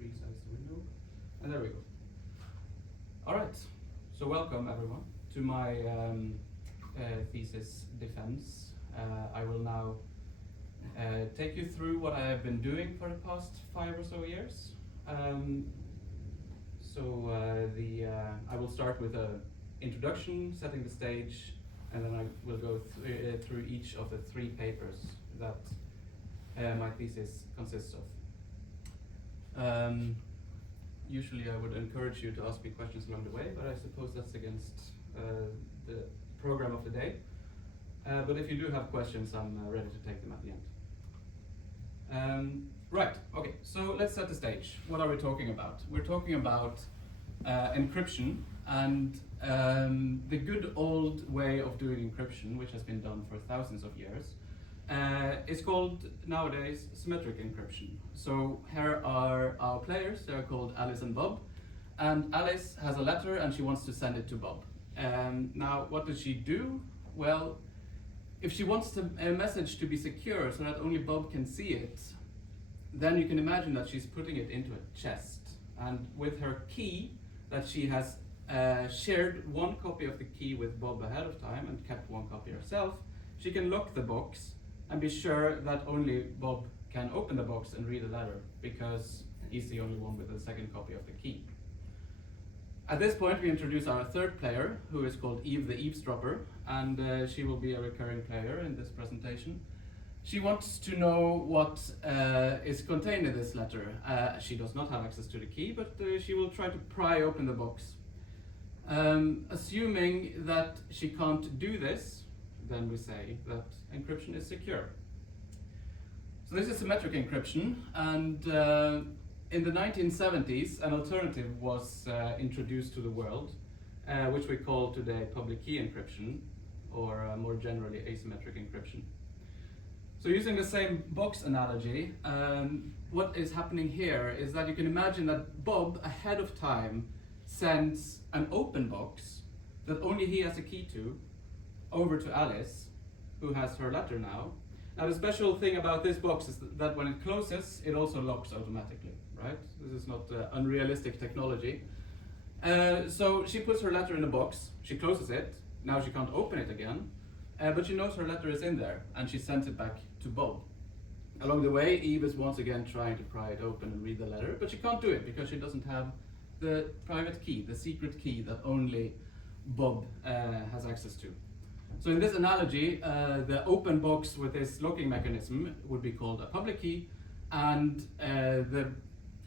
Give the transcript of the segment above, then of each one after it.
resize the window. And there we go. All right. So welcome everyone to my thesis defense. I will now take you through what I have been doing for the past 5 or so years. I will start with an introduction, setting the stage, and then I will go through each of the 3 papers that my thesis consists of. Usually I would encourage you to ask me questions along the way, but I suppose that's against the program of the day. But if you do have questions, I'm ready to take them at the end. Right, okay, so let's set the stage. What are we talking about? We're talking about encryption and the good old way of doing encryption, which has been done for thousands of years, is called nowadays symmetric encryption. So here are our players. They're called Alice and Bob, and Alice has a letter and she wants to send it to Bob. Now what does she do? Well, if she wants a message to be secure so that only Bob can see it, then you can imagine that she's putting it into a chest, and with her key that she has shared one copy of the key with Bob ahead of time and kept one copy herself, she can lock the box and be sure that only Bob can open the box and read the letter, because he's the only one with a second copy of the key. At this point we introduce our 3rd player, who is called Eve the Eavesdropper, and she will be a recurring player in this presentation. She wants to know what is contained in this letter. She does not have access to the key, but she will try to pry open the box. Assuming that she can't do this, then we say that encryption is secure. So this is symmetric encryption, and in the 1970s an alternative was introduced to the world, which we call today public key encryption, or more generally asymmetric encryption. So using the same box analogy, what is happening here is that you can imagine that Bob ahead of time sends an open box that only he has a key to over to Alice, who has her letter now. Now the special thing about this box is that when it closes, it also locks automatically, right? This is not unrealistic technology. So she puts her letter in a box, she closes it, now she can't open it again, but she knows her letter is in there, and she sends it back to Bob. Along the way, Eve is once again trying to pry it open and read the letter, but she can't do it because she doesn't have the private key, the secret key that only Bob has access to. So in this analogy, the open box with this locking mechanism would be called a public key, and the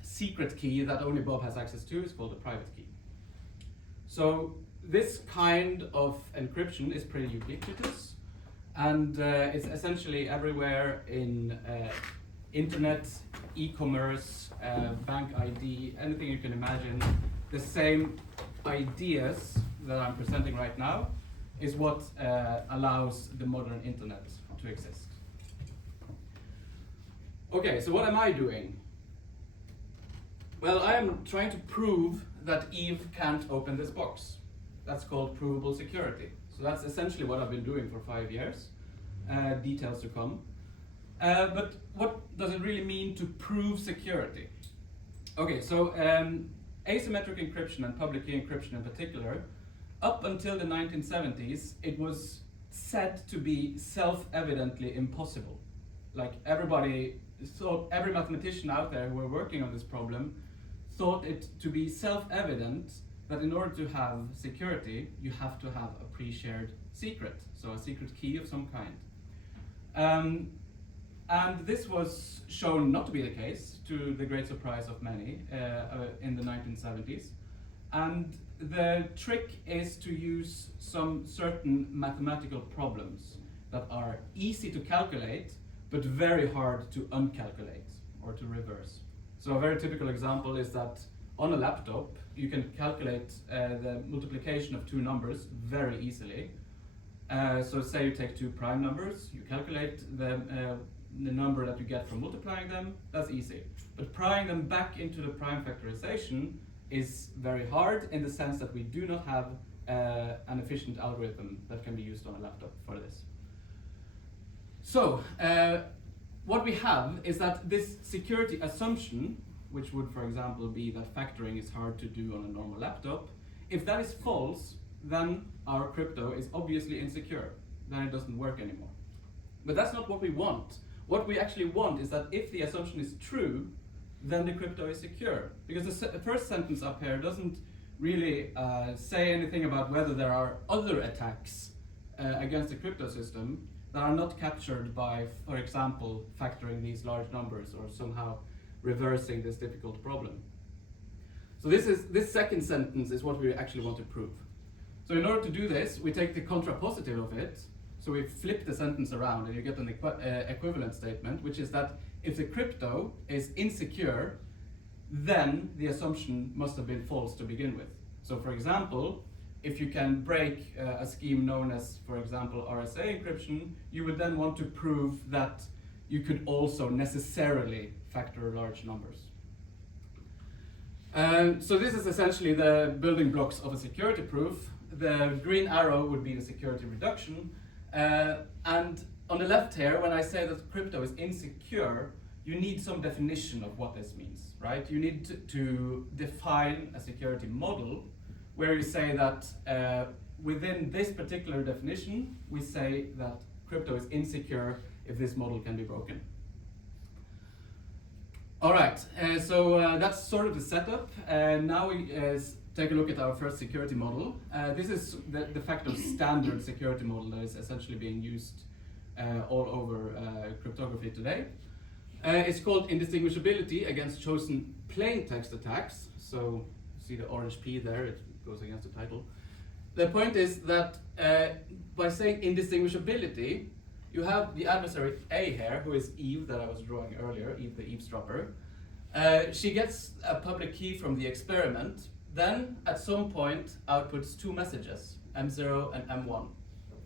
secret key that only Bob has access to is called a private key. So this kind of encryption is pretty ubiquitous, and it's essentially everywhere in internet, e-commerce, bank ID, anything you can imagine. The same ideas that I'm presenting right now is what allows the modern internet to exist. Okay, so what am I doing? Well, I am trying to prove that Eve can't open this box. That's called provable security. So that's essentially what I've been doing for 5 years. Details to come. But what does it really mean to prove security? Okay, so asymmetric encryption and public key encryption in particular, up until the 1970s, it was said to be self-evidently impossible. Like everybody thought, every mathematician out there who were working on this problem thought it to be self-evident that in order to have security, you have to have a pre-shared secret, so a secret key of some kind. And this was shown not to be the case, to the great surprise of many, in the 1970s. And the trick is to use some certain mathematical problems that are easy to calculate, but very hard to uncalculate or to reverse. So a very typical example is that on a laptop, you can calculate the multiplication of 2 numbers very easily. So say you take 2 prime numbers, you calculate the number that you get from multiplying them, that's easy. But prying them back into the prime factorization is very hard, in the sense that we do not have an efficient algorithm that can be used on a laptop for this. So what we have is that this security assumption which would, for example, be that factoring is hard to do on a normal laptop, if that is false, then our crypto is obviously insecure. Then it doesn't work anymore. But that's not what we want. What we actually want is that if the assumption is true, then the crypto is secure. Because the first sentence up here doesn't really say anything about whether there are other attacks against the crypto system that are not captured by, for example, factoring these large numbers or somehow reversing this difficult problem. So this second sentence is what we actually want to prove. So in order to do this, we take the contrapositive of it. So we flip the sentence around and you get an equivalent statement, which is that if the crypto is insecure, then the assumption must have been false to begin with. So for example, if you can break a scheme known as, for example, RSA encryption, you would then want to prove that you could also necessarily factor large numbers. So this is essentially the building blocks of a security proof. The green arrow would be the security reduction. And on the left here, when I say that crypto is insecure, you need some definition of what this means, right? You need to define a security model where you say that within this particular definition, we say that crypto is insecure if this model can be broken. All right, so that's sort of the setup. Now we take a look at our first security model. This is the de facto standard security model that is essentially being used all over cryptography today. It's called indistinguishability against chosen plain text attacks. So see the orange P there, it goes against the title. The point is that by saying indistinguishability, you have the adversary A here, who is Eve that I was drawing earlier, Eve the eavesdropper. She gets a public key from the experiment, then at some point outputs two messages, M0 and M1.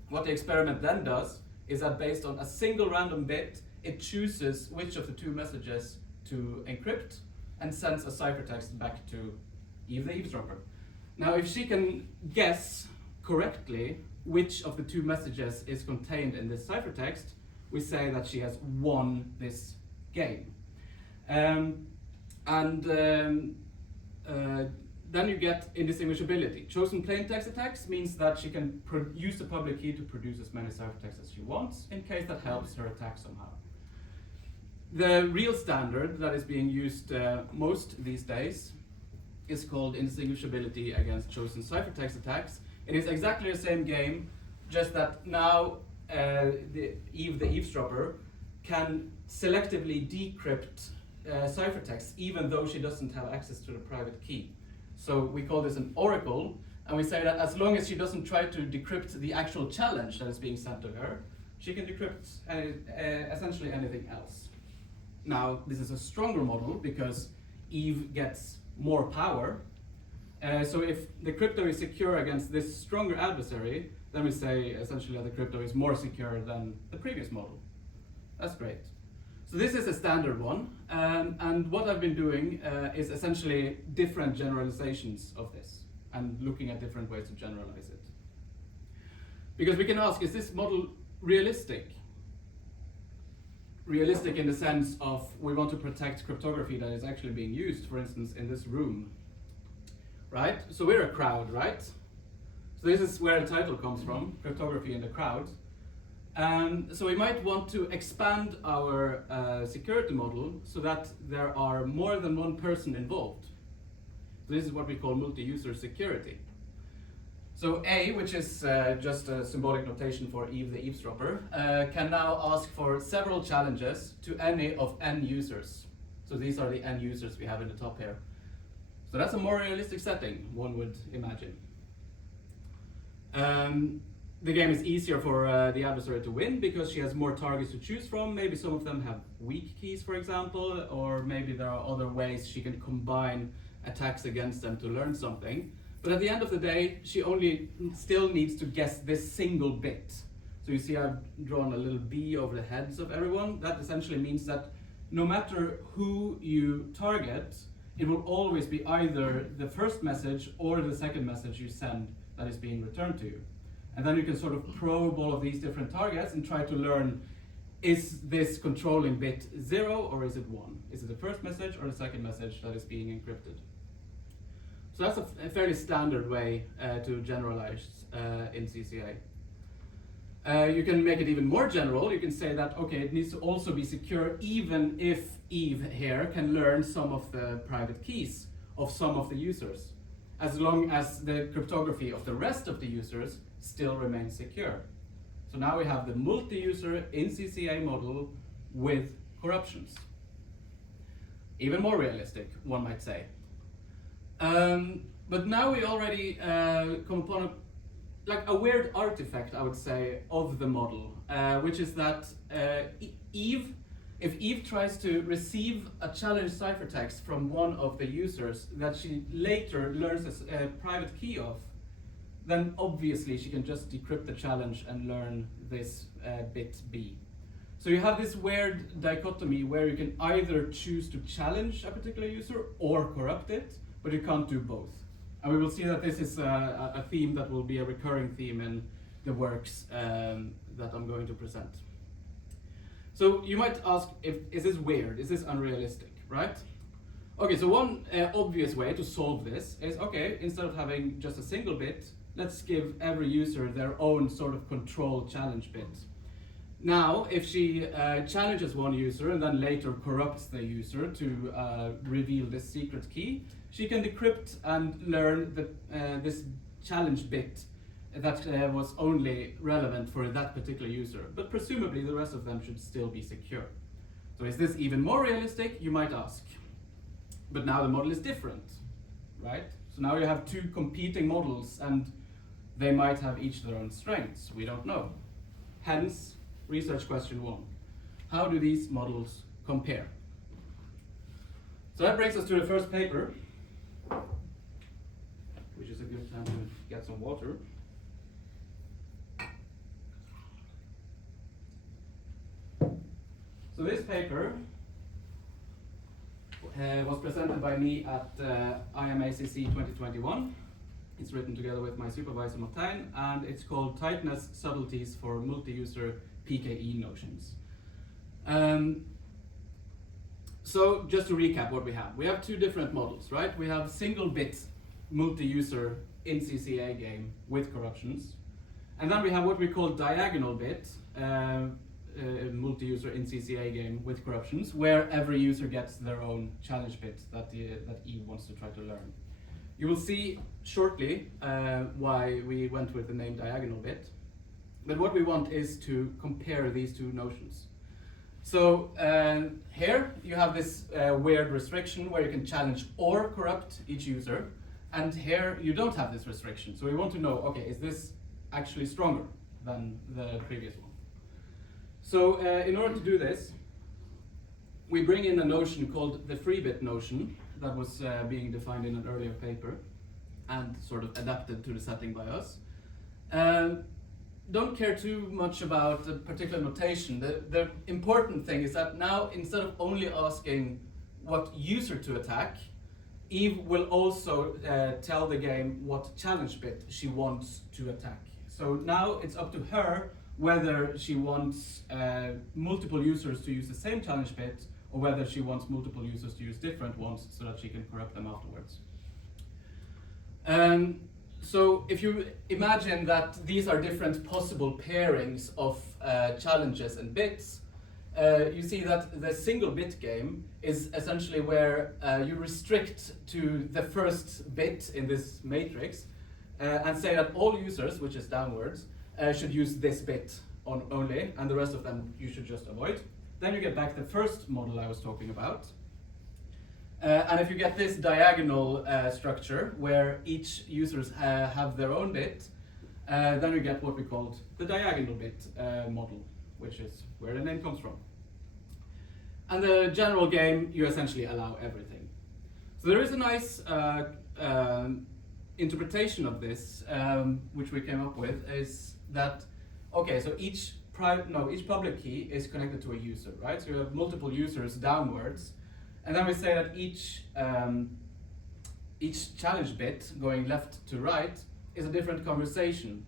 What the experiment then does is that based on a single random bit, it chooses which of the two messages to encrypt and sends a ciphertext back to Eve the eavesdropper. Now, if she can guess correctly which of the two messages is contained in this ciphertext, we say that she has won this game. Then you get indistinguishability. Chosen plain text attacks means that she can use the public key to produce as many ciphertexts as she wants, in case that helps her attack somehow. The real standard that is being used most these days is called indistinguishability against chosen ciphertext attacks. It is exactly the same game, just that now Eve the eavesdropper can selectively decrypt ciphertext even though she doesn't have access to the private key. So we call this an oracle, and we say that as long as she doesn't try to decrypt the actual challenge that is being sent to her, she can decrypt essentially anything else. Now, this is a stronger model because Eve gets more power. So if the crypto is secure against this stronger adversary, then we say essentially that the crypto is more secure than the previous model. That's great. So this is a standard one, and what I've been doing is essentially different generalizations of this and looking at different ways to generalize it. Because we can ask, is this model realistic? Realistic in the sense of we want to protect cryptography that is actually being used, for instance, in this room, right? So we're a crowd, right? So this is where the title comes from, cryptography in the crowd. So we might want to expand our security model so that there are more than one person involved. So this is what we call multi-user security. So A, which is just a symbolic notation for Eve the eavesdropper, can now ask for several challenges to any of n users. So these are the n users we have in the top here. So that's a more realistic setting, one would imagine. The game is easier for the adversary to win because she has more targets to choose from. Maybe some of them have weak keys, for example, or maybe there are other ways she can combine attacks against them to learn something. But at the end of the day, she only still needs to guess this single bit. So you see I've drawn a little B over the heads of everyone. That essentially means that no matter who you target, it will always be either the first message or the second message you send that is being returned to you. And then you can sort of probe all of these different targets and try to learn is this controlling bit 0 or is it 1? Is it the first message or the second message that is being encrypted? So that's a fairly standard way to generalize in CCA. You can make it even more general. You can say that, okay, it needs to also be secure even if Eve here can learn some of the private keys of some of the users, as long as the cryptography of the rest of the users still remains secure. So now we have the multi-user in CCA model with corruptions. Even more realistic, one might say. But now we already come upon a weird artifact, I would say, of the model, which is that if Eve tries to receive a challenge ciphertext from one of the users that she later learns a private key of, then obviously she can just decrypt the challenge and learn this bit B. So you have this weird dichotomy where you can either choose to challenge a particular user or corrupt it, but you can't do both. And we will see that this is a theme that will be a recurring theme in the works that I'm going to present. So you might ask, is this weird? Is this unrealistic, right? Okay, so one obvious way to solve this is, okay, instead of having just a single bit, let's give every user their own sort of control challenge bit. Now, if she challenges one user and then later corrupts the user to reveal this secret key, she can decrypt and learn this challenge bit that was only relevant for that particular user. But presumably the rest of them should still be secure. So is this even more realistic, you might ask? But now the model is different, right? So now you have two competing models and they might have each their own strengths. We don't know. Hence, research question 1. How do these models compare? So that brings us to the first paper, which is a good time to get some water. So this paper was presented by me at IMACC 2021. It's written together with my supervisor Martijn, and it's called Tightness Subtleties for Multi-User PKE Notions. So just to recap what we have two different models, right? We have single bit multi-user in CCA game with corruptions. And then we have what we call diagonal bit multi-user in CCA game with corruptions, where every user gets their own challenge bit that Eve wants to try to learn. You will see shortly why we went with the name diagonal bit. But what we want is to compare these two notions. So here you have this weird restriction where you can challenge or corrupt each user. And here you don't have this restriction. So we want to know, okay, is this actually stronger than the previous one? So in order to do this, we bring in a notion called the free bit notion that was being defined in an earlier paper and sort of adapted to the setting by us. Don't care too much about a particular notation. The important thing is that now, instead of only asking what user to attack, Eve will also tell the game what challenge bit she wants to attack. So now it's up to her whether she wants multiple users to use the same challenge bit or whether she wants multiple users to use different ones so that she can corrupt them afterwards. So if you imagine that these are different possible pairings of challenges and bits, you see that the single bit game is essentially where you restrict to the first bit in this matrix and say that all users, which is downwards, should use this bit only, and the rest of them you should just avoid. Then you get back the first model I was talking about. And if you get this diagonal structure where each users have their own bit, then you get what we called the diagonal bit model, which is where the name comes from. And the general game, you essentially allow everything. So there is a nice interpretation of this, which we came up with, is that, okay, so each public key is connected to a user, right? So you have multiple users downwards, and then we say that each challenge bit going left to right is a different conversation.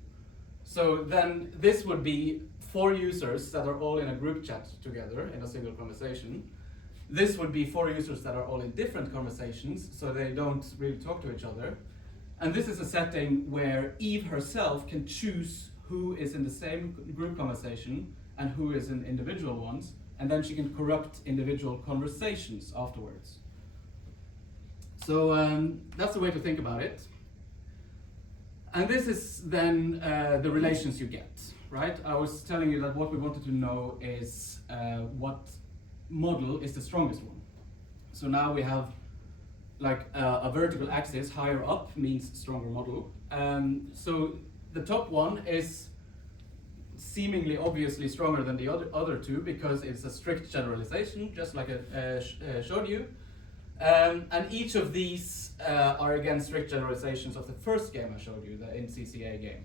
So then this would be 4 users that are all in a group chat together in a single conversation. This would be 4 users that are all in different conversations, so they don't really talk to each other. And this is a setting where Eve herself can choose who is in the same group conversation and who is in individual ones, and then she can corrupt individual conversations afterwards. So that's the way to think about it. And this is then the relations you get, right? I was telling you that what we wanted to know is what model is the strongest one. So now we have like a vertical axis higher up means stronger model. So the top one is seemingly obviously stronger than the other two because it's a strict generalization, just like I showed you. And each of these are again strict generalizations of the first game I showed you, the NCCA game.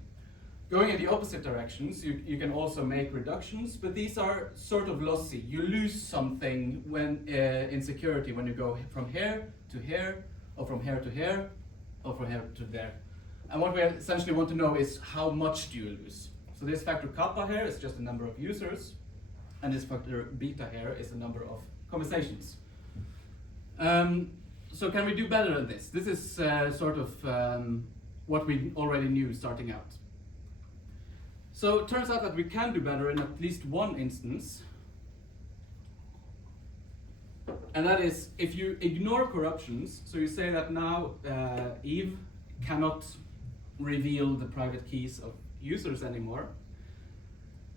Going in the opposite directions, you can also make reductions, but these are sort of lossy. You lose something when in security when you go from here to here, or from here to here, or from here to there. And what we essentially want to know is how much do you lose? So this factor kappa here is just the number of users, and this factor beta here is the number of conversations. So can we do better than this? This is sort of what we already knew starting out. So it turns out that we can do better in at least one instance. And that is if you ignore corruptions, so you say that now Eve cannot reveal the private keys of users anymore,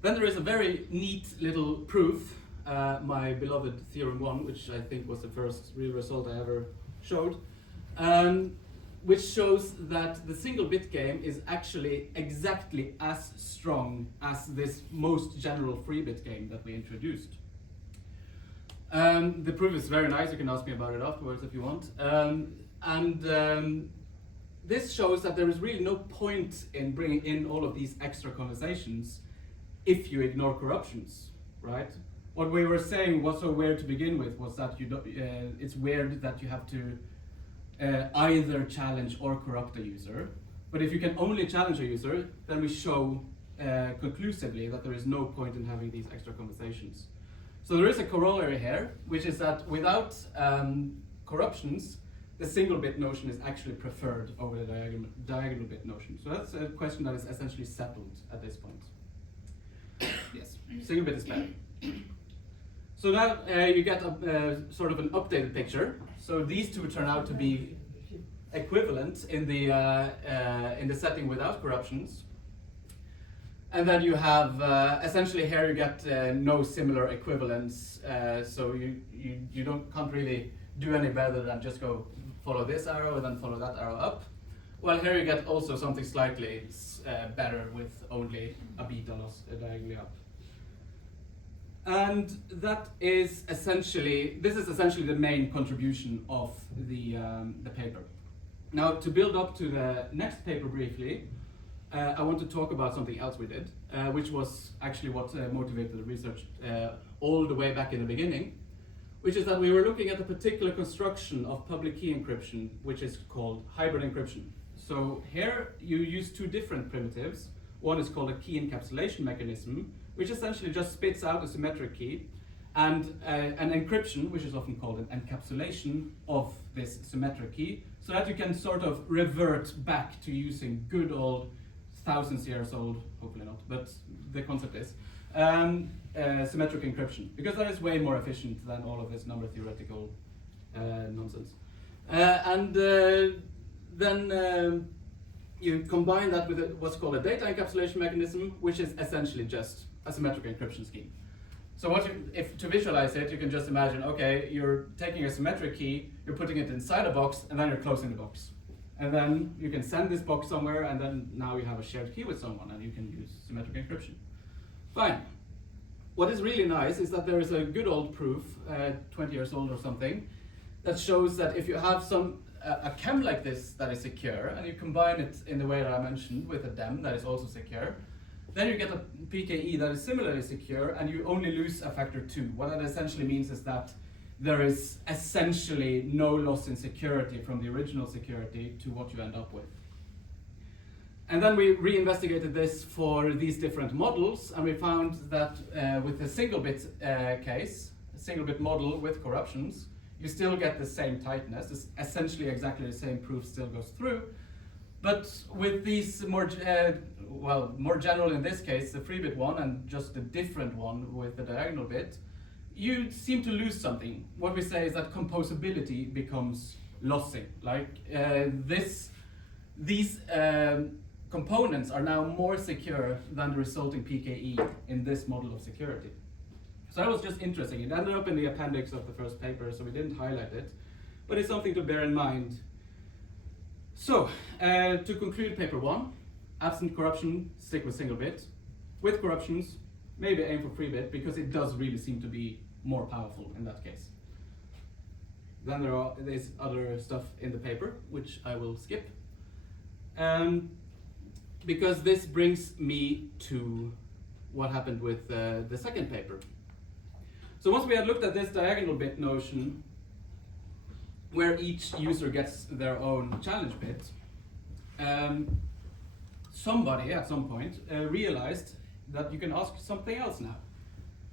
then there is a very neat little proof, my beloved Theorem 1, which I think was the first real result I ever showed, which shows that the single bit game is actually exactly as strong as this most general free bit game that we introduced. The proof is very nice, you can ask me about it afterwards if you want. This shows that there is really no point in bringing in all of these extra conversations if you ignore corruptions, right? What we were saying was so weird to begin with was that it's weird that you have to either challenge or corrupt a user. But if you can only challenge a user, then we show conclusively that there is no point in having these extra conversations. So there is a corollary here, which is that without corruptions, the single bit notion is actually preferred over the diagonal bit notion. So that's a question that is essentially settled at this point. Yes, single bit is better. So now you get a sort of an updated picture. So these two turn out to be equivalent in the setting without corruptions. And then you have essentially here you get no similar equivalence. So you can't really do any better than just go follow this arrow and then follow that arrow up. Well, here you get also something slightly better with only a beta loss diagonally up. And that is essentially, this is essentially the main contribution of the paper. Now, to build up to the next paper briefly, I want to talk about something else we did, which was actually what motivated the research all the way back in the beginning, which is that we were looking at a particular construction of public key encryption, which is called hybrid encryption. So here you use two different primitives. One is called a key encapsulation mechanism, which essentially just spits out a symmetric key, and an encryption, which is often called an encapsulation of this symmetric key, so that you can sort of revert back to using good old, thousands years old, hopefully not, but the concept is, symmetric encryption, because that is way more efficient than all of this number theoretical nonsense. Then you combine that with what's called a data encapsulation mechanism, which is essentially just a symmetric encryption scheme. So to visualize it, you can just imagine, okay, you're taking a symmetric key, you're putting it inside a box, and then you're closing the box. And then you can send this box somewhere, and then now you have a shared key with someone, and you can use symmetric encryption. Fine. What is really nice is that there is a good old proof, 20 years old or something, that shows that if you have a chem like this that is secure, and you combine it in the way that I mentioned with a DEM that is also secure, then you get a PKE that is similarly secure, and you only lose a factor 2. What that essentially means is that there is essentially no loss in security from the original security to what you end up with. And then we reinvestigated this for these different models, and we found that with a single bit case, a single bit model with corruptions, you still get the same tightness. It's essentially exactly the same proof still goes through. But with these more general in this case, the 3-bit one and just a different one with the diagonal bit, you seem to lose something. What we say is that composability becomes lossy. Like these components are now more secure than the resulting PKE in this model of security. So that was just interesting. It ended up in the appendix of the first paper, so we didn't highlight it, but it's something to bear in mind. So, to conclude paper 1, absent corruption, stick with single bit. With corruptions, maybe aim for 3-bit, because it does really seem to be more powerful in that case. Then there's other stuff in the paper, which I will skip. Because this brings me to what happened with the second paper. So once we had looked at this diagonal bit notion, where each user gets their own challenge bit, somebody at some point realized that you can ask something else now.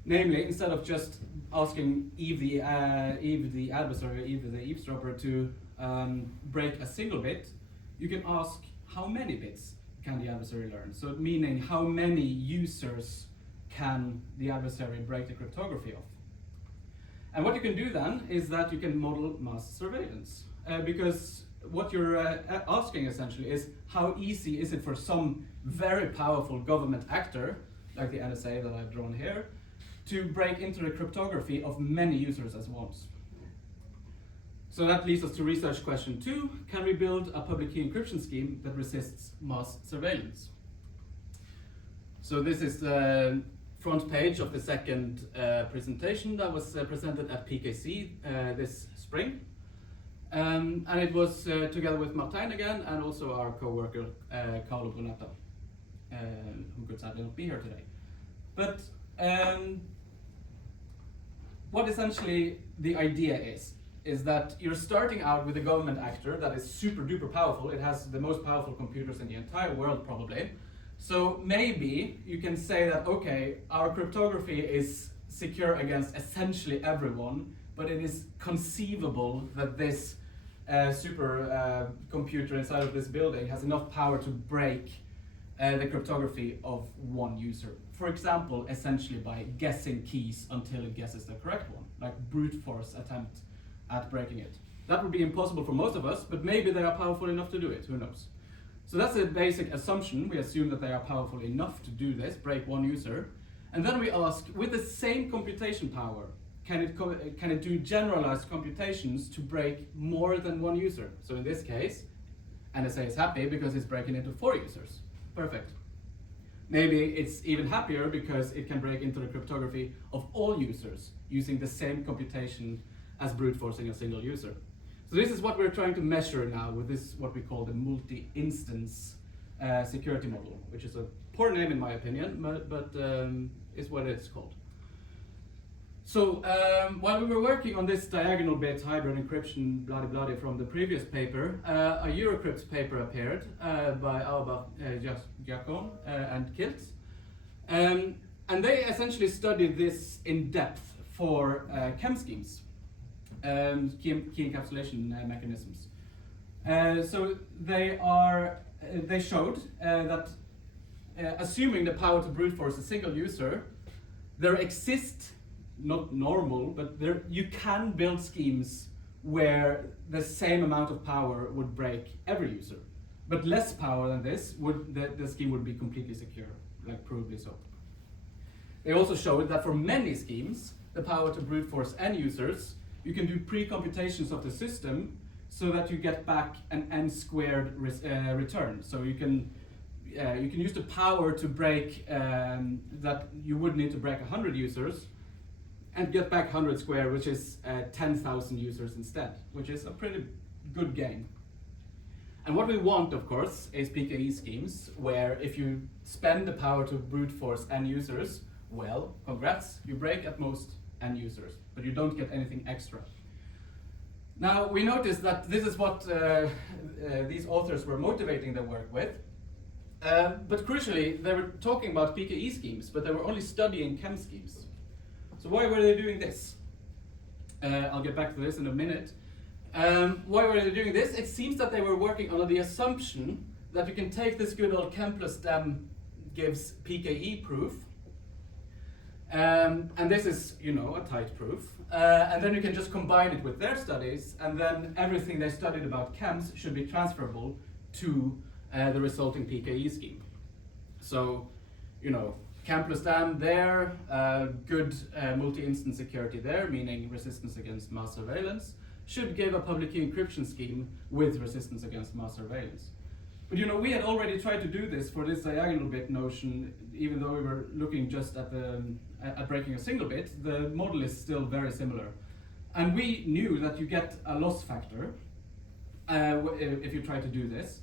Namely, instead of just asking Eve the adversary, Eve the eavesdropper, to break a single bit, you can ask how many bits can the adversary learn? So meaning how many users can the adversary break the cryptography of? And what you can do then is that you can model mass surveillance. Because what you're asking essentially is how easy is it for some very powerful government actor, like the NSA that I've drawn here, to break into the cryptography of many users at once. So that leads us to research question 2. Can we build a public key encryption scheme that resists mass surveillance? So this is the front page of the second presentation that was presented at PKC this spring. And it was together with Martijn again, and also our co-worker Carlo Brunetta, who could sadly not be here today. But what essentially the idea is that you're starting out with a government actor that is super duper powerful. It has the most powerful computers in the entire world probably. So maybe you can say that, okay, our cryptography is secure against essentially everyone, but it is conceivable that this super computer inside of this building has enough power to break the cryptography of one user. For example, essentially by guessing keys until it guesses the correct one, like brute force attempt at breaking it. That would be impossible for most of us, but maybe they are powerful enough to do it, who knows? So that's a basic assumption. We assume that they are powerful enough to do this, break one user. And then we ask, with the same computation power, can it do generalized computations to break more than one user? So in this case, NSA is happy because it's breaking into 4 users. Perfect. Maybe it's even happier because it can break into the cryptography of all users using the same computation as brute forcing a single user. So this is what we're trying to measure now with this, what we call the multi-instance security model, which is a poor name in my opinion, but is what it's called. So while we were working on this diagonal bit hybrid encryption bloody from the previous paper, a Eurocrypt paper appeared by Alba Giacon and Kiltz. And they essentially studied this in depth for chem schemes, key encapsulation mechanisms. So they showed that assuming the power to brute force a single user, there exist, not normal, but you can build schemes where the same amount of power would break every user. But less power than this, the scheme would be completely secure, like provably so. They also showed that for many schemes, the power to brute force n users, you can do pre-computations of the system so that you get back an n-squared return. So you can use the power to break that you would need to break 100 users, and get back 100 squared, which is 10,000 users instead, which is a pretty good gain. And what we want, of course, is PKE schemes, where if you spend the power to brute force n users, well, congrats, you break at most n users, but you don't get anything extra. Now, we noticed that this is what these authors were motivating their work with. But crucially, they were talking about PKE schemes, but they were only studying chem schemes. So why were they doing this? I'll get back to this in a minute. Why were they doing this? It seems that they were working under the assumption that you can take this good old chem plus dem gives PKE proof, and this is, you know, a tight proof, and then you can just combine it with their studies, and then everything they studied about chems should be transferable to the resulting PKE scheme. So, you know, chem plus dem there, good multi-instance security there, meaning resistance against mass surveillance, should give a public key encryption scheme with resistance against mass surveillance. But you know, we had already tried to do this for this diagonal bit notion, even though we were looking just at breaking a single bit. The model is still very similar. And we knew that you get a loss factor if you try to do this.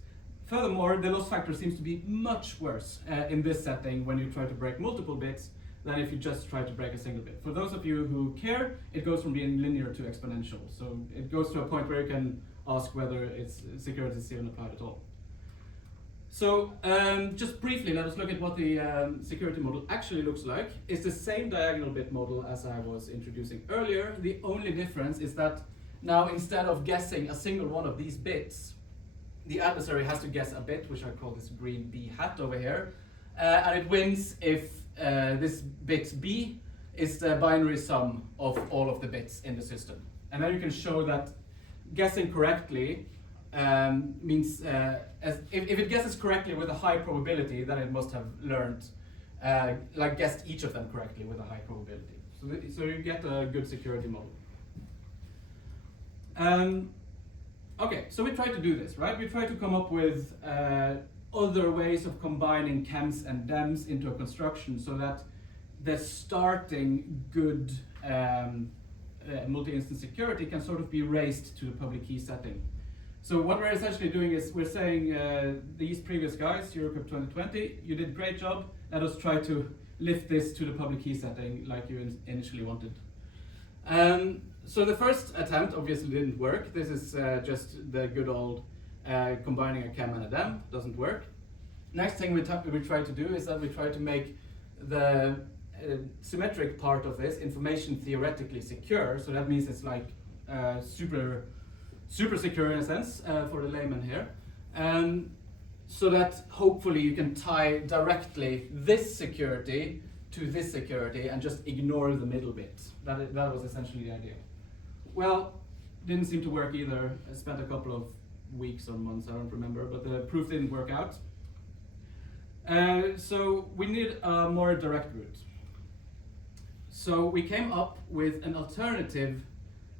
Furthermore, the loss factor seems to be much worse in this setting when you try to break multiple bits than if you just try to break a single bit. For those of you who care, it goes from being linear to exponential. So it goes to a point where you can ask whether its security is even applied at all. So just briefly, let us look at what the security model actually looks like. It's the same diagonal bit model as I was introducing earlier. The only difference is that now instead of guessing a single one of these bits, the adversary has to guess a bit, which I call this green B hat over here, and it wins if this bit B is the binary sum of all of the bits in the system. And then you can show that guessing correctly means if it guesses correctly with a high probability, then it must have learned, like guessed each of them correctly with a high probability. So you get a good security model. Okay, so we try to do this, right? We try to come up with other ways of combining chems and dems into a construction so that the starting good multi-instance security can sort of be raised to the public key setting. So what we're essentially doing is we're saying these previous guys, Eurocrypt 2020, you did a great job. Let us try to lift this to the public key setting like you initially wanted. So the first attempt obviously didn't work. This is just the good old combining a chem and a dem. Doesn't work. Next thing we try to do is that we try to make the symmetric part of this information theoretically secure. So that means it's like super secure in a sense for the layman here. So that hopefully you can tie directly this security to this security and just ignore the middle bit. That was essentially the idea. Well, didn't seem to work either. I spent a couple of weeks or months, I don't remember, but the proof didn't work out. So we need a more direct route. So we came up with an alternative,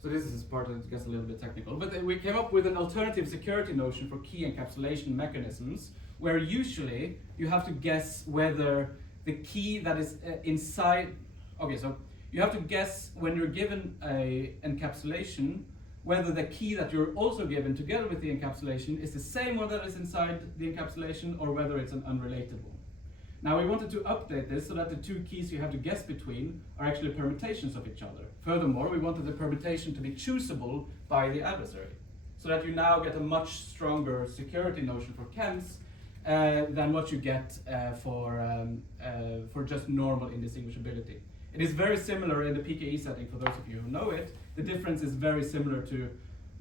so this is part that gets a little bit technical, but we came up with an alternative security notion for key encapsulation mechanisms, where usually you have to guess whether the key that is inside, okay, so you have to guess when you're given a encapsulation, whether the key that you're also given together with the encapsulation is the same one that is inside the encapsulation or whether it's an unrelated one. Now we wanted to update this so that the two keys you have to guess between are actually permutations of each other. Furthermore, we wanted the permutation to be choosable by the adversary, so that you now get a much stronger security notion for chems than what you get for just normal indistinguishability. It is very similar in the PKE setting for those of you who know it. The difference is very similar to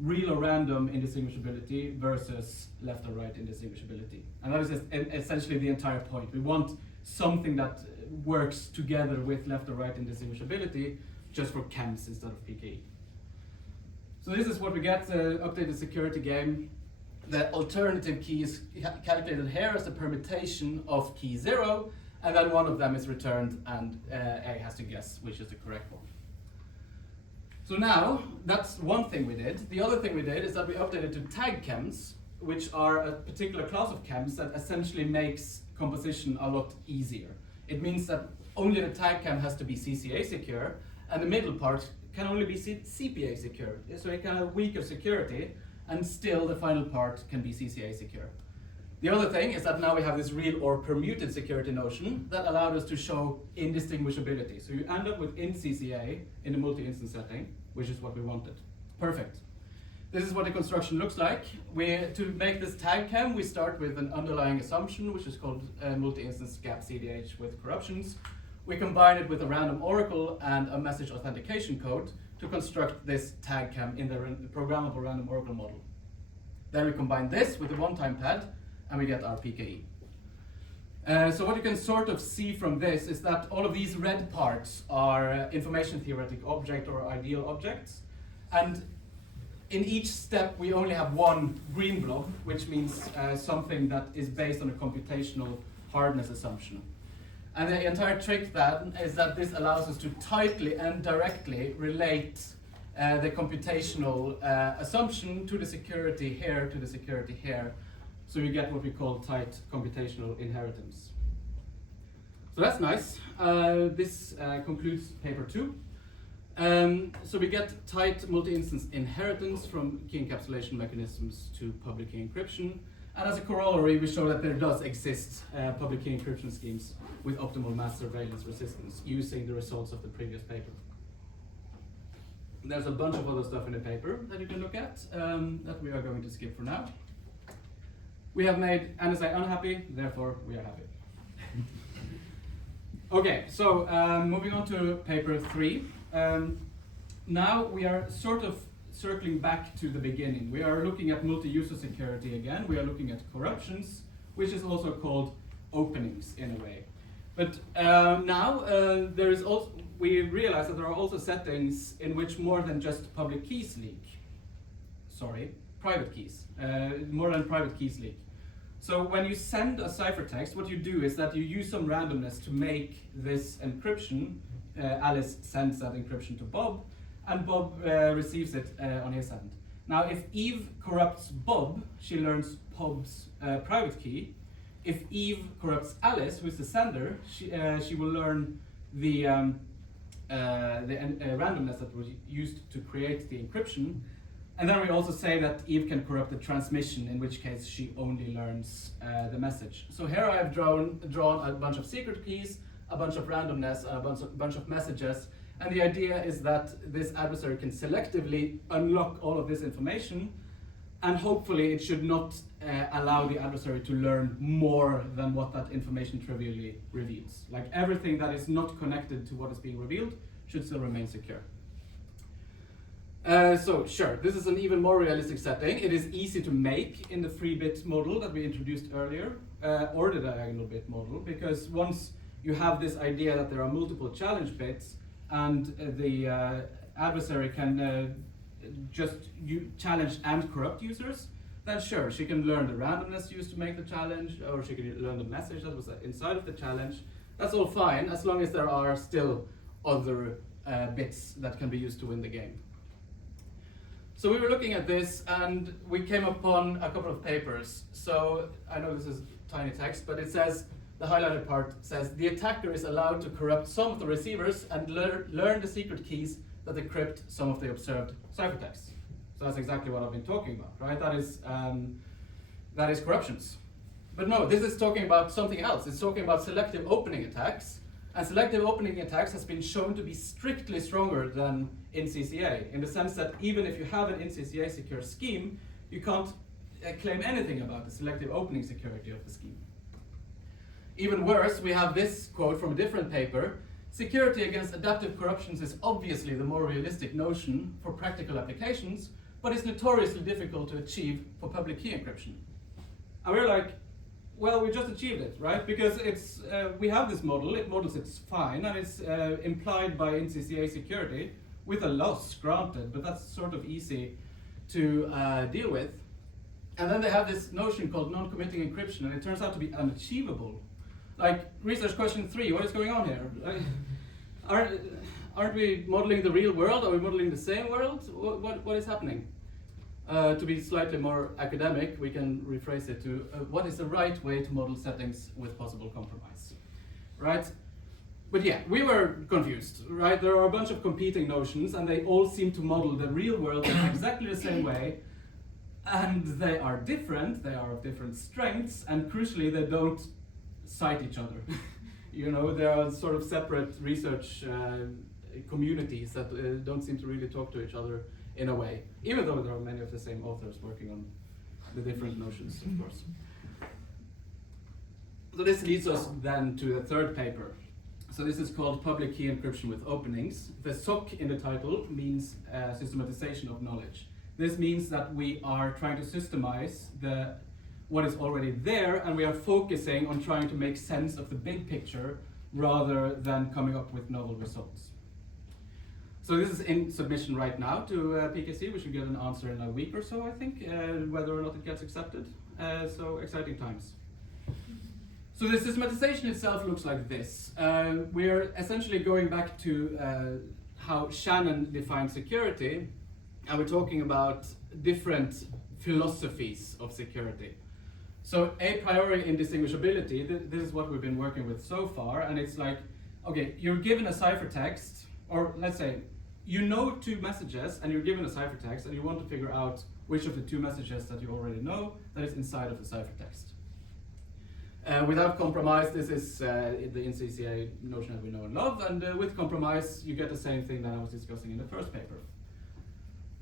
real or random indistinguishability versus left or right indistinguishability. And that is essentially the entire point. We want something that works together with left or right indistinguishability just for chems instead of PKE. So this is what we get, the updated security game. The alternative key is calculated here as a permutation of key 0, and then one of them is returned and A has to guess which is the correct one. So now, that's one thing we did. The other thing we did is that we updated to tag chems, which are a particular class of chems that essentially makes composition a lot easier. It means that only the tag chem has to be CCA secure, and the middle part can only be CPA secure. So it can have weaker security, and still the final part can be CCA secure. The other thing is that now we have this real or permuted security notion that allowed us to show indistinguishability. So you end up with in CCA in the multi-instance setting, which is what we wanted. Perfect. This is what the construction looks like. To make this tag chem, we start with an underlying assumption, which is called multi-instance gap CDH with corruptions. We combine it with a random oracle and a message authentication code to construct this tag chem in the programmable random oracle model. Then we combine this with a one-time pad, and we get our PKE. So what you can sort of see from this is that all of these red parts are information theoretic object or ideal objects. And in each step, we only have one green blob, which means something that is based on a computational hardness assumption. And the entire trick then is that this allows us to tightly and directly relate the computational assumption to the security here, to the security here. So we get what we call tight computational inheritance. So that's nice. This concludes paper 2. So we get tight multi-instance inheritance from key encapsulation mechanisms to public key encryption. And as a corollary, we show that there does exist public key encryption schemes with optimal mass surveillance resistance using the results of the previous paper. There's a bunch of other stuff in the paper that you can look at that we are going to skip for now. We have made NSA unhappy, therefore we are happy. Okay, so moving on to paper 3. Now we are sort of circling back to the beginning. We are looking at multi-user security again. We are looking at corruptions, which is also called openings in a way. But now there is also, we realize that there are also settings in which more than just public keys leak. Sorry, private keys. More than private keys leak. So when you send a ciphertext, what you do is that you use some randomness to make this encryption. Alice sends that encryption to Bob, and Bob receives it on his end. Now, if Eve corrupts Bob, she learns Bob's private key. If Eve corrupts Alice, who is the sender, she will learn the randomness that was used to create the encryption. And then we also say that Eve can corrupt the transmission, in which case she only learns the message. So here I have drawn a bunch of secret keys, a bunch of randomness, a bunch of messages. And the idea is that this adversary can selectively unlock all of this information, and hopefully it should not allow the adversary to learn more than what that information trivially reveals. Like everything that is not connected to what is being revealed should still remain secure. So sure, this is an even more realistic setting. It is easy to make in the 3-bit model that we introduced earlier, or the diagonal bit model, because once you have this idea that there are multiple challenge bits and the adversary can just challenge and corrupt users, then sure, she can learn the randomness used to make the challenge, or she can learn the message that was inside of the challenge. That's all fine, as long as there are still other bits that can be used to win the game. So we were looking at this and we came upon a couple of papers. So I know this is tiny text, but it says, the highlighted part says, the attacker is allowed to corrupt some of the receivers and learn the secret keys that decrypt some of the observed ciphertexts. So that's exactly what I've been talking about, right? That is corruptions. But no, this is talking about something else. It's talking about selective opening attacks. And selective opening attacks has been shown to be strictly stronger than in CCA, in the sense that even if you have an in-CCA secure scheme, you can't claim anything about the selective opening security of the scheme. Even worse, we have this quote from a different paper: security against adaptive corruptions is obviously the more realistic notion for practical applications, but it's notoriously difficult to achieve for public key encryption. And we're like, well, we just achieved it, right? Because it's we have this model, it models it's fine, and it's implied by in-CCA security with a loss granted, but that's sort of easy to deal with. And then they have this notion called non-committing encryption, and it turns out to be unachievable. Like, research question 3, what is going on here? Aren't we modeling the real world? Are we modeling the same world? What is happening? To be slightly more academic, we can rephrase it to what is the right way to model settings with possible compromise, right? But yeah, we were confused, right? There are a bunch of competing notions and they all seem to model the real world in exactly the same way, and they are different, they are of different strengths, and crucially they don't cite each other. You know, there are sort of separate research communities that don't seem to really talk to each other in a way, even though there are many of the same authors working on the different notions, of course. So this leads us then to the third paper. So this is called Public Key Encryption with Openings. The SOC in the title means systematization of knowledge. This means that we are trying to systemize what is already there, and we are focusing on trying to make sense of the big picture rather than coming up with novel results. So this is in submission right now to PKC. We should get an answer in a week or so, I think, whether or not it gets accepted. So exciting times. So the systematization itself looks like this. We're essentially going back to how Shannon defined security, and we're talking about different philosophies of security. So a priori indistinguishability, this is what we've been working with so far, and it's like, okay, you're given a ciphertext, or let's say, you know two messages, and you're given a ciphertext, and you want to figure out which of the two messages that you already know that is inside of the ciphertext. Without compromise, this is the NCCA notion that we know and love, and with compromise, you get the same thing that I was discussing in the first paper.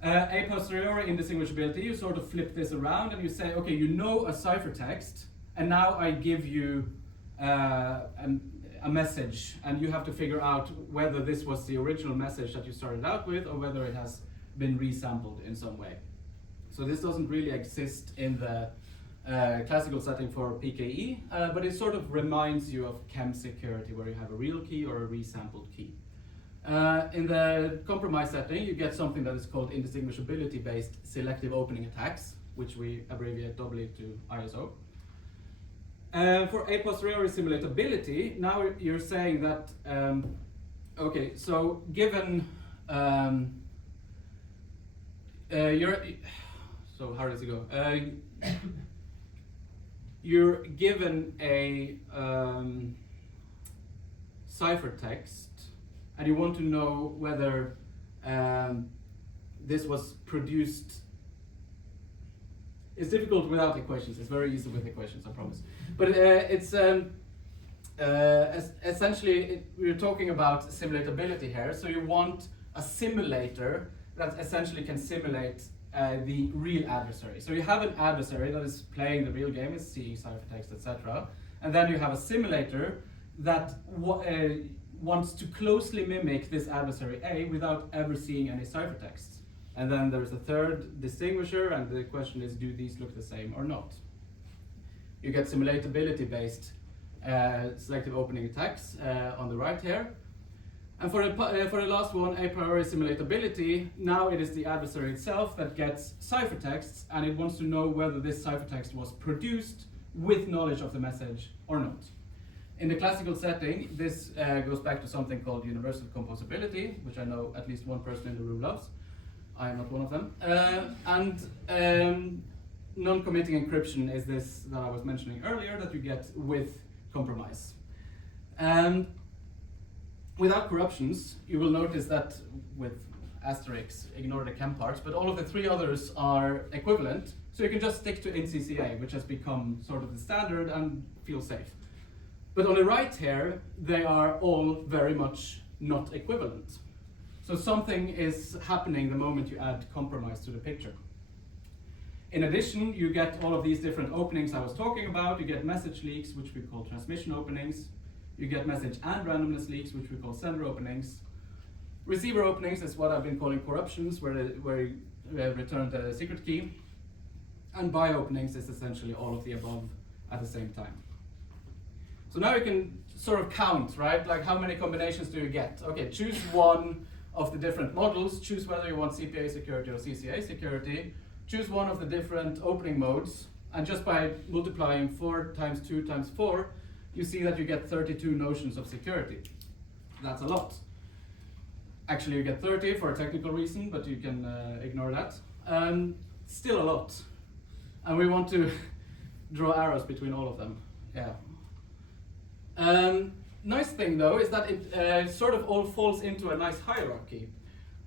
A posteriori indistinguishability, you sort of flip this around and you say, okay, you know a ciphertext, and now I give you a message, and you have to figure out whether this was the original message that you started out with or whether it has been resampled in some way. So this doesn't really exist in the classical setting for PKE, but it sort of reminds you of chem security, where you have a real key or a resampled key. In the compromise setting, you get something that is called indistinguishability-based selective opening attacks, which we abbreviate doubly to ISO. For a posteriori simulatability, now you're saying that, okay, so given, so how does it go? You're given a ciphertext, and you want to know whether this was produced. It's difficult without equations. It's very easy with equations, I promise. But it's essentially, we're talking about simulatability here. So you want a simulator that essentially can simulate the real adversary. So you have an adversary that is playing the real game, is seeing ciphertext, etc. And then you have a simulator that wants to closely mimic this adversary A without ever seeing any ciphertext. And then there's a third distinguisher, and the question is, do these look the same or not? You get simulatability-based selective opening attacks on the right here. And for the last one, a priori simulatability, now it is the adversary itself that gets ciphertexts, and it wants to know whether this ciphertext was produced with knowledge of the message or not. In the classical setting, this goes back to something called universal composability, which I know at least one person in the room loves. I am not one of them. And non-committing encryption is this that I was mentioning earlier that you get with compromise. And without corruptions, you will notice that with asterisks, ignore the chem parts, but all of the three others are equivalent. So you can just stick to NCCA, which has become sort of the standard and feel safe. But on the right here, they are all very much not equivalent. So something is happening the moment you add compromise to the picture. In addition, you get all of these different openings I was talking about. You get message leaks, which we call transmission openings. You get message and randomness leaks, which we call sender openings. Receiver openings is what I've been calling corruptions, where you return the secret key. And buy openings is essentially all of the above at the same time. So now you can sort of count, right? Like, how many combinations do you get? Okay, choose one of the different models, choose whether you want CPA security or CCA security, choose one of the different opening modes, and just by multiplying 4 times 2 times 4, you see that you get 32 notions of security. That's a lot. Actually, you get 30 for a technical reason, but you can ignore that. Still a lot. And we want to draw arrows between all of them. Yeah. Nice thing though is that it sort of all falls into a nice hierarchy,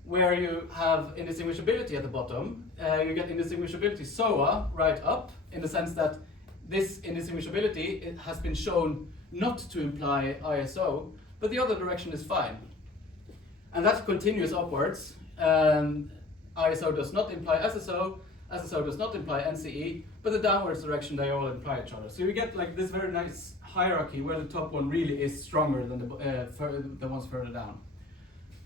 where you have indistinguishability at the bottom. You get indistinguishability SOA right up, in the sense that this indistinguishability, it has been shown not to imply ISO, but the other direction is fine. And that continues upwards. ISO does not imply SSO, SSO does not imply NCE, but the downwards direction they all imply each other. So you get like this very nice hierarchy where the top one really is stronger than the ones further down.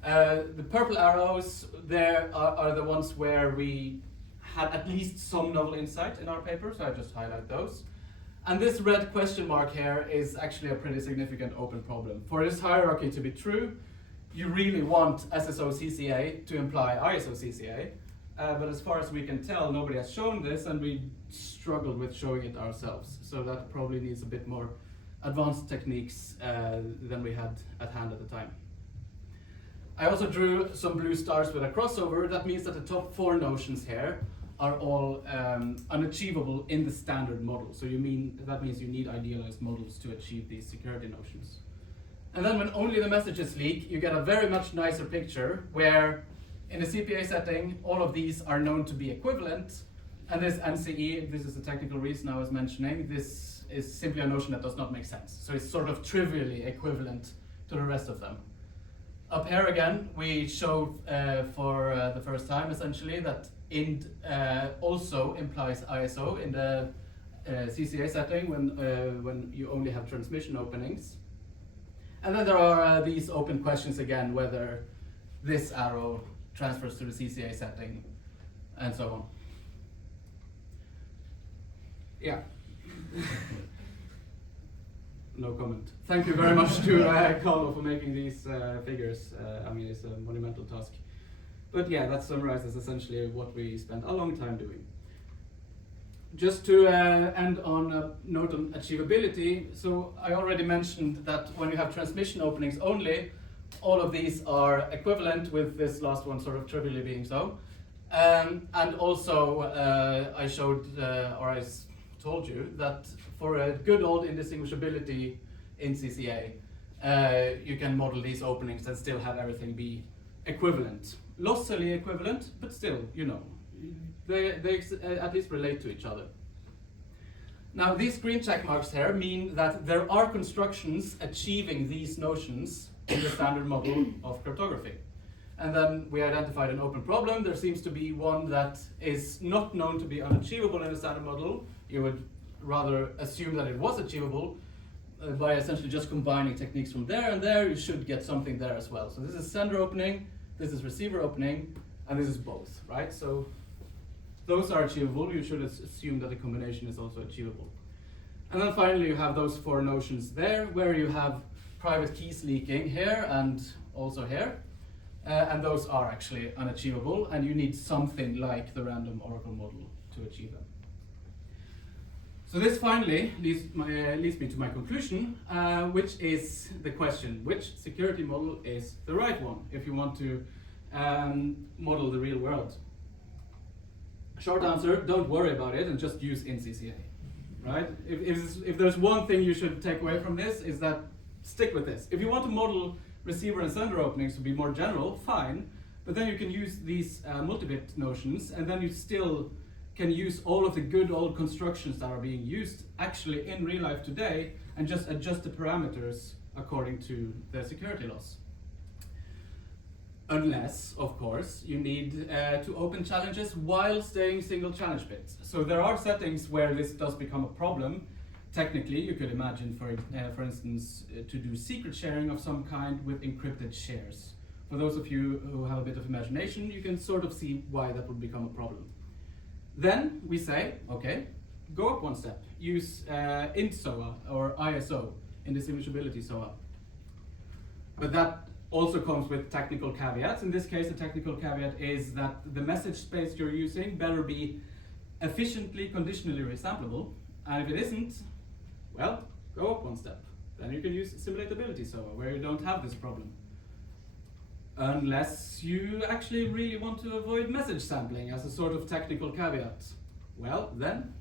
The purple arrows there are the ones where we had at least some novel insight in our paper, so I just highlight those. And this red question mark here is actually a pretty significant open problem. For this hierarchy to be true, you really want SSO CCA to imply ISO CCA, but as far as we can tell, nobody has shown this, and we struggled with showing it ourselves. So that probably needs a bit more advanced techniques than we had at hand at the time. I also drew some blue stars with a crossover. That means that the top 4 notions here are all unachievable in the standard model. So that means you need idealized models to achieve these security notions. And then when only the messages leak, you get a very much nicer picture where in a CPA setting, all of these are known to be equivalent. And this NCE, this is the technical reason I was mentioning, this is simply a notion that does not make sense. So it's sort of trivially equivalent to the rest of them. Up here again, we showed for the first time essentially that IND also implies ISO in the CCA setting when you only have transmission openings. And then there are these open questions again, whether this arrow transfers to the CCA setting and so on. Yeah. No comment. Thank you very much to Carlo for making these figures. I mean, it's a monumental task. But yeah, that summarizes essentially what we spent a long time doing. Just to end on a note on achievability, so I already mentioned that when you have transmission openings only, all of these are equivalent, with this last one sort of trivially being so. And also I showed, or I told you, that for a good old indistinguishability in CCA, you can model these openings and still have everything be equivalent. Lossily equivalent, but still, you know, they at least relate to each other. Now, these green check marks here mean that there are constructions achieving these notions in the standard model of cryptography. And then we identified an open problem. There seems to be one that is not known to be unachievable in the standard model. You would rather assume that it was achievable by essentially just combining techniques from there and there. You should get something there as well. So this is sender opening, this is receiver opening, and this is both, right? So those are achievable. You should assume that the combination is also achievable. And then finally you have those 4 notions there, where you have private keys leaking here and also here. And those are actually unachievable, and you need something like the random oracle model to achieve them. So this finally leads me to my conclusion, which is the question: which security model is the right one if you want to model the real world? Short answer: don't worry about it and just use INCCA, right? If there's one thing you should take away from this, is that stick with this. If you want to model receiver and sender openings to be more general, fine, but then you can use these multibit notions, and then you still can use all of the good old constructions that are being used actually in real life today, and just adjust the parameters according to the security laws. Unless, of course, you need to open challenges while staying single challenge bits. So there are settings where this does become a problem. Technically, you could imagine, for instance, to do secret sharing of some kind with encrypted shares. For those of you who have a bit of imagination, you can sort of see why that would become a problem. Then we say, okay, go up one step. Use INT SOA or ISO, indistinguishability SOA. But that also comes with technical caveats. In this case, the technical caveat is that the message space you're using better be efficiently conditionally resamplable. And if it isn't, well, go up one step. Then you can use simulatability SOA, where you don't have this problem. Unless you actually really want to avoid message sampling as a sort of technical caveat. Well, then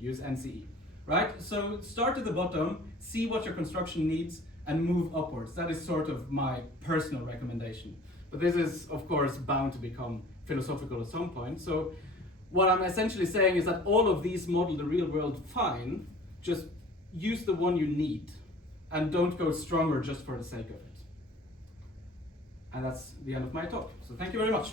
use NCE, right? So start at the bottom, see what your construction needs, and move upwards. That is sort of my personal recommendation. But this is, of course, bound to become philosophical at some point. So what I'm essentially saying is that all of these model the real world fine, just use the one you need, and don't go stronger just for the sake of it. And that's the end of my talk. So thank you very much.